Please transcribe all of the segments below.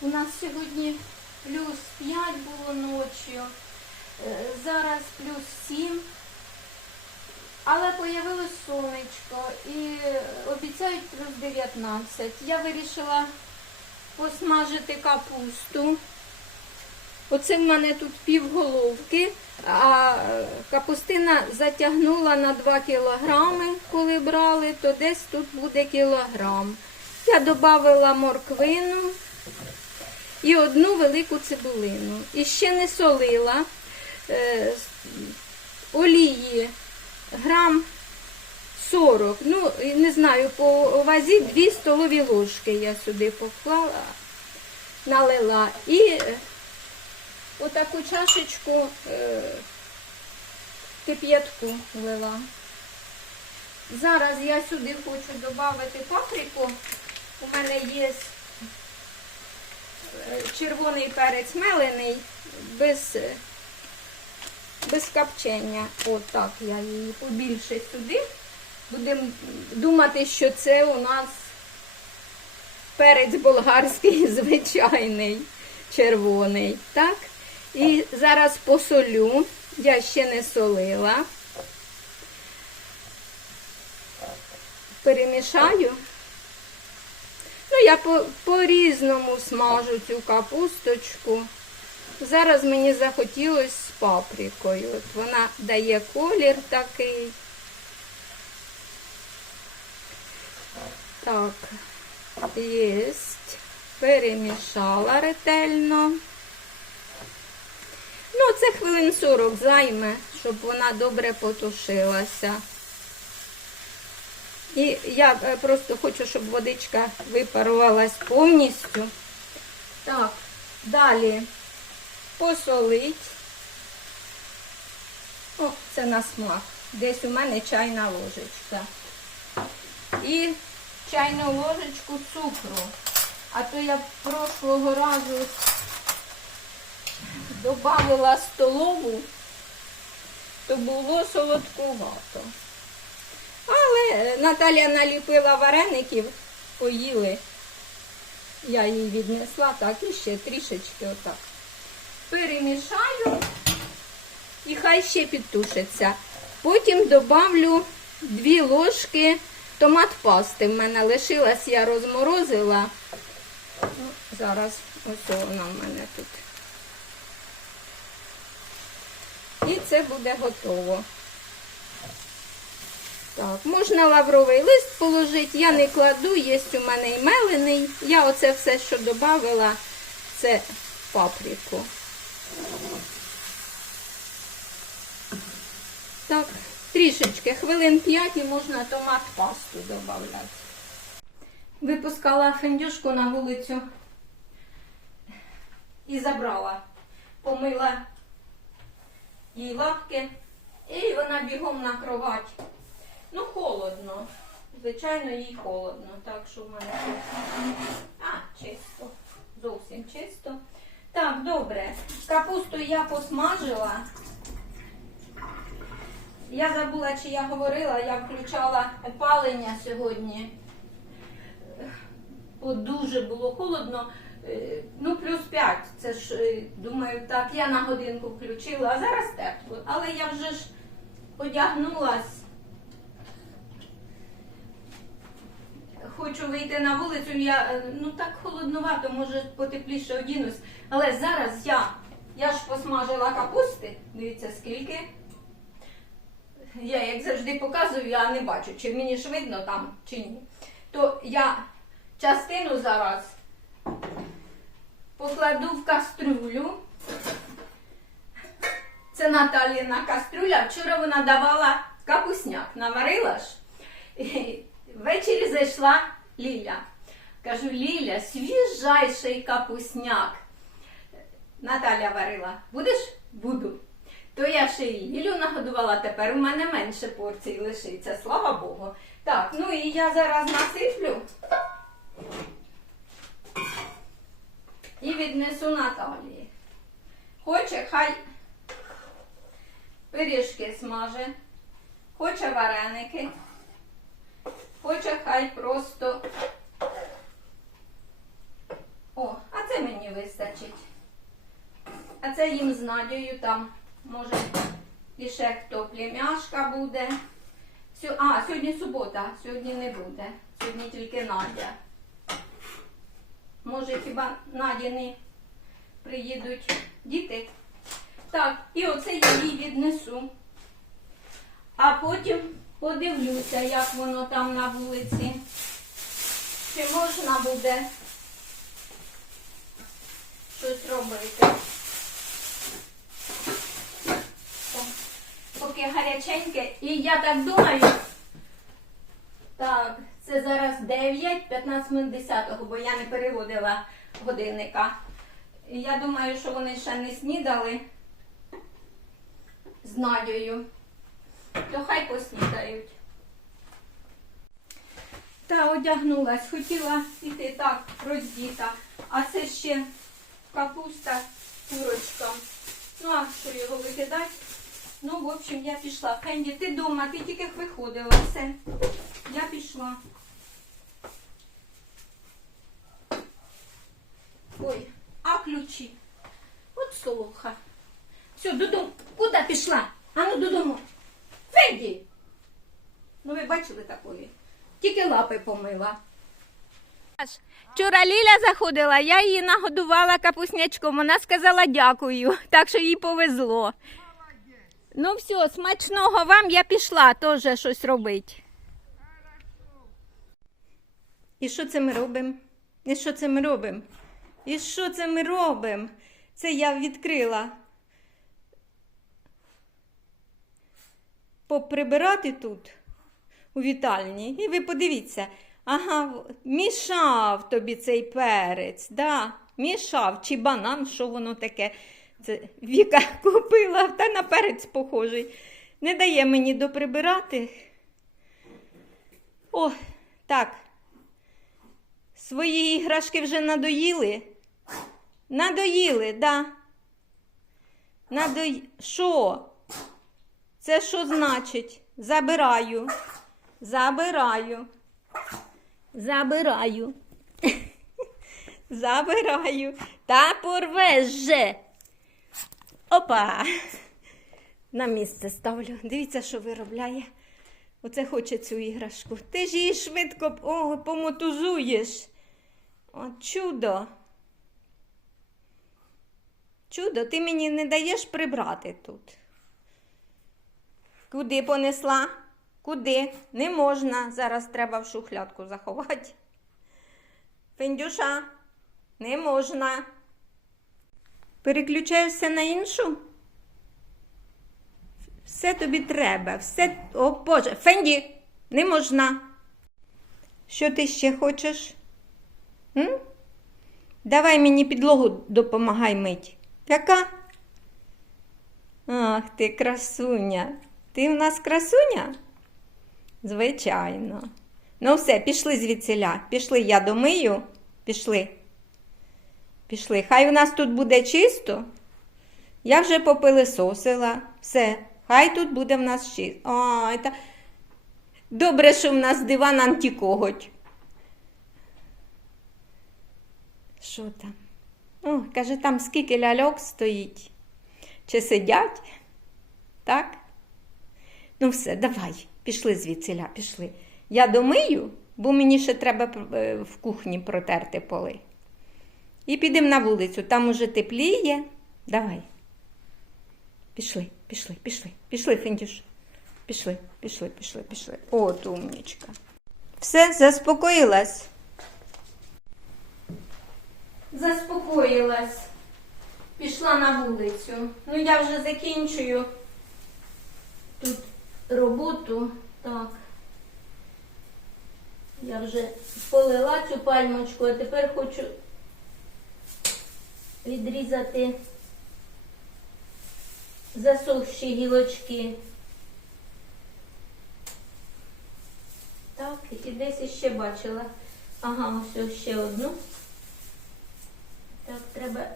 У нас сьогодні плюс 5 було ночі, е, зараз плюс 7. Але появилось сонечко і обіцяють плюс 19. Я вирішила посмажити капусту. Оце в мене тут півголовки, а е, капустина затягнула на 2 кілограми, коли брали, то десь тут буде кілограм. Я додала морквину і одну велику цибулину. І ще не солила. Е, олії грам 40. Ну, не знаю, по вазі 2 столові ложки я сюди поклала, налила. І е, отаку чашечку е, кип'ятку влила. Зараз я сюди хочу додати паприку. У мене є червоний перець мелений без, без копчення. Отак я її побільше сюди. Будемо думати, що це у нас перець болгарський звичайний, червоний. Так? І зараз посолю. Я ще не солила. Перемішаю. Я по- по-різному смажу цю капусточку. Зараз мені захотілося з паприкою. От вона дає колір такий. Так, єсть. Перемішала ретельно. Ну, це хвилин 40 займе, щоб вона добре потушилася. І я е, просто хочу, щоб водичка випарувалась повністю. Так, далі посолить. О, це на смак. Десь у мене чайна ложечка. І чайну ложечку цукру. А то я прошлого разу додавала столову, то було солодкувато. Але Наталя наліпила вареників, поїли. Я їй віднесла так і ще трішечки отак. Перемішаю і хай ще підтушиться. Потім добавлю 2 ложки томат пасти. В мене лишилась, я розморозила. Ну, зараз ось вона в мене тут. І це буде готово. Так, можна лавровий лист положити, я не кладу, є у мене і мелений. Я оце все, що додавала, це паприку. Так, трішечки, хвилин 5 і можна томат пасту додати. Випускала фендюшку на вулицю і забрала. Помила їй лапки, і вона бігом на кровать. Ну, холодно. Звичайно, їй холодно. Так що в мене. А, чисто. Зовсім чисто. Так, добре. Капусту я посмажила. Я забула, чи я говорила, я включала опалення сьогодні. Бо дуже було холодно. Е, Ну, плюс 5. Це ж, е, думаю, так, я на годинку включила, а зараз тепло. Але я вже ж одягнулась. Хочу вийти на вулицю, я е, ну так холоднувато, може потепліше одінусь. Але зараз я, я ж посмажила капусти. Дивіться, скільки. Я, як завжди, показую, я не бачу, чи мені ж видно там, чи ні. То я частину зараз покладу в кастрюлю. Це Наталіна каструля. Вчора вона давала капусняк, наварила ж. Ввечері зайшла Ліля. Кажу, Ліля, свіжайший капусняк. Наталя варила. Будеш? Буду. То я ще й Лілю нагодувала, тепер у мене менше порцій лишиться, слава Богу. Так, ну і я зараз насиплю і віднесу Наталії. Хоче, хай пиріжки смаже, хоче вареники, хоче, хай просто. О, а це мені. вистачить. А це їм з Надією там, може, і ще хто племяшка буде. Сьо- А, сьогодні субота, сьогодні не буде. Сьогодні тільки Надя. Може, хіба Надіни приїдуть діти? Так, і оце я їй віднесу. А потім подивлюся, як воно там на вулиці. Чи можна буде щось робити. Поки гаряченьке. І я так думаю. Так, це зараз 9, 15 минут 10, бо я не переводила годинника. Я думаю, що вони ще не снідали з Надією. То хай поснідають. Та одягнулась, хотіла йти так роздіта, а це ще капуста курочка. Ну, а що його викидати? Ну, в общем, я пішла. Фенді, ти вдома, ти тільки виходила. Все. Я пішла. Ой, а ключі? От солоха. Все, додому. Куди пішла? А ну додому. Фенді! Ну, ви бачили такої? Тільки лапи помила. Вчора Ліля заходила, я її нагодувала капуснячком. Вона сказала дякую, так що їй повезло. Ну все, смачного вам я пішла теж щось робити. І що це ми робимо? І що це ми робимо? І що це ми робимо? Це я відкрила. Поприбирати тут у вітальні. І ви подивіться, ага, мішав тобі цей перець, да, мішав, чи банан, що воно таке. Це Віка купила, та на перець похожий. Не дає мені доприбирати. О, так. Свої іграшки вже надоїли. Надоїли, да. Надої... Що? Це що значить? Забираю. Забираю. Забираю. Забираю. Та порвеш же. Опа. На місце ставлю. Дивіться, що виробляє. Оце хоче цю іграшку. Ти ж її швидко о, помотузуєш. О, чудо. Чудо, ти мені не даєш прибрати тут. Куди понесла? Куди? Не можна. Зараз треба в шухлядку заховати. Фендюша, не можна. Переключаєшся на іншу? Все тобі треба. Все. О Боже. Фенді, не можна. Що ти ще хочеш? М? Давай мені підлогу допомагай мить. Яка? Ах, ти красуня. Ти в нас красуня? Звичайно. Ну все, пішли звідсіля. Пішли, я домию. Пішли. Пішли. Хай у нас тут буде чисто. Я вже попилисосила. Все. Хай тут буде в нас чисто. Ай, та... Добре, що в нас диван антикоготь. Що там? О, каже, там скільки ляльок стоїть. Чи сидять? Так? Ну, все, давай, пішли звідсіля, пішли. Я домию, бо мені ще треба е, в кухні протерти поли. І підемо на вулицю, там уже тепліє. Давай. Пішли, пішли, пішли, пішли, Фіндюш. Пішли, пішли, пішли, пішли. От умнічка. Все, заспокоїлась. Заспокоїлась. Пішла на вулицю. Ну, я вже закінчую тут роботу. Так. Я вже полила цю пальмочку, а тепер хочу відрізати засохші гілочки. Так, і десь іще бачила. Ага, ось ще одну. Так, треба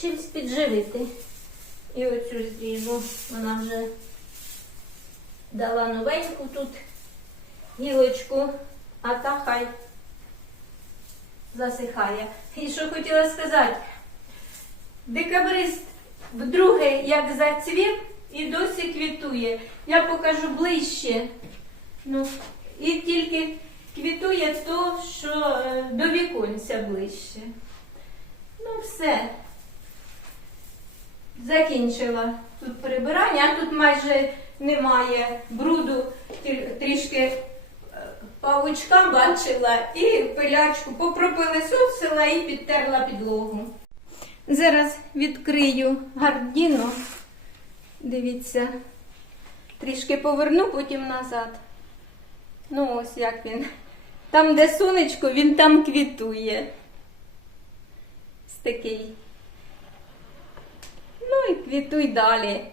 чимось підживити. І оцю зріжу. Вона вже дала новеньку тут гілочку, а та хай засихає. І що хотіла сказати, декабрист вдруге як зацвів і досі квітує. Я покажу ближче. Ну, і тільки квітує то, що е, до віконця ближче. Ну, все. Закінчила тут прибирання, тут майже немає бруду, трішки е, павучка бачила і пилячку попропилисосила і підтерла підлогу. Зараз відкрию гардіну. Дивіться, трішки поверну, потім назад. Ну, ось як він. Там, де сонечко, він там квітує. Ось такий. Ну і квітуй далі.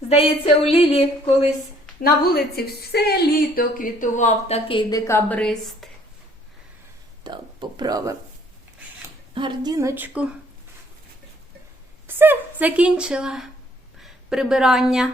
Здається, у Лілі колись на вулиці все літо квітував такий декабрист. Так, поправив гардіночку. Все, закінчила прибирання.